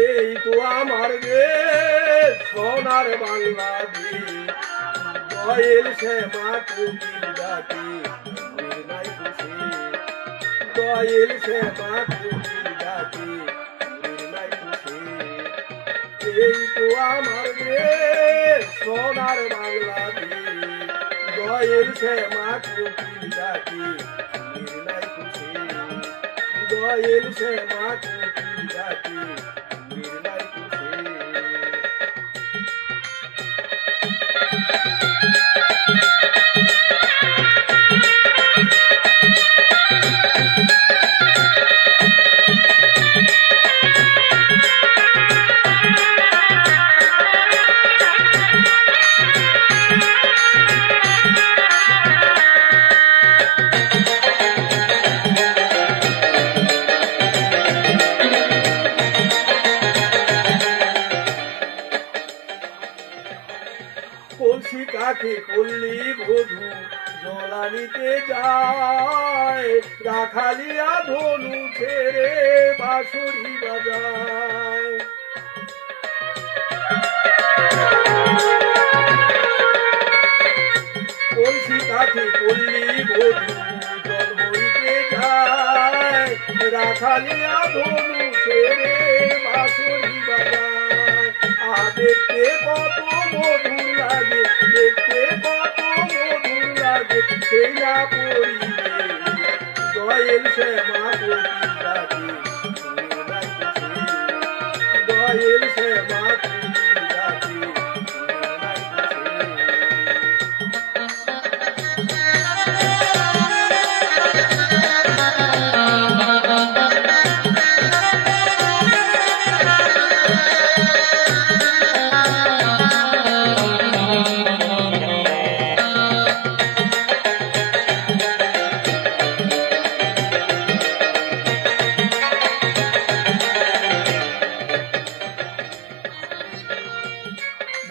এই তো আমার দেশ সোনার বাংলাদেশ দয়েল শ্যামা কুকির ডাকে নাই খুশি দয়েল শ্যামা কুকির ডাকে নাই খুশি এই তো আমার দেশ সোনার বাংলাদেশ দয়েল শ্যামা কুকির ডাকে নাই খুশি দয়েল শ্যামা কুকির ডাকে কলসি কাঠে পল্লী বধূ জলানিতে যায় রাখালিয়া ধনু ছেড়ে বাঁশরি বাজায় কলসি কাঠে পল্লী বধূ জল বইতে যায় রাখালিয়া ধনু ছেড়ে বাঁশরি বাজায় দেখতে কত মধুর লাগে দেখতে কত মধুর লাগে সেই না পড়িবে দয়েল শ্যামা কুকির ডাকে দয়েল শ্যামা কুকির ডাকে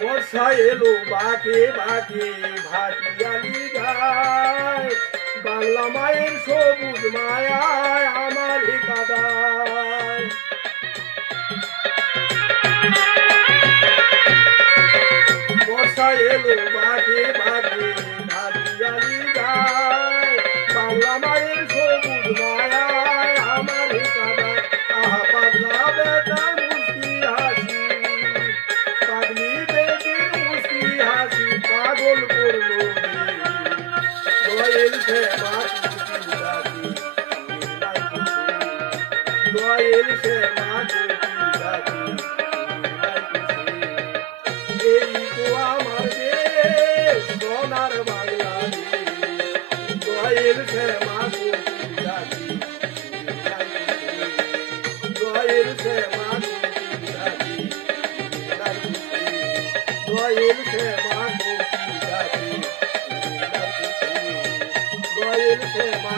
বর্ষা এলো বাঁকে বাঁকে ভাটিয়ালি গায় বাংলা মায়ের সবুজ মায়ায় আমার কাদায় বর্ষা এলো বাঁকে বাঁকে ভাটিয়ালি গায় বাংলা মায়ের সবুজ মায়ায় আমার কাদায় আহা পাগলা বেটা মুস্কি হাসি পাগলি পাগল করলো দয়েল শ্যামা কুকির ডাকে দয়েল শ্যামা কুকির ডাকে এই তো আমার দেশ সোনার বাংলাদেশ দয়েল শ্যামা কুকির ডাকে দয়েল শ্যামা কুকির ডাকে দয়েল শ্যামা কুকির ডাকে দয়েল শ্যামা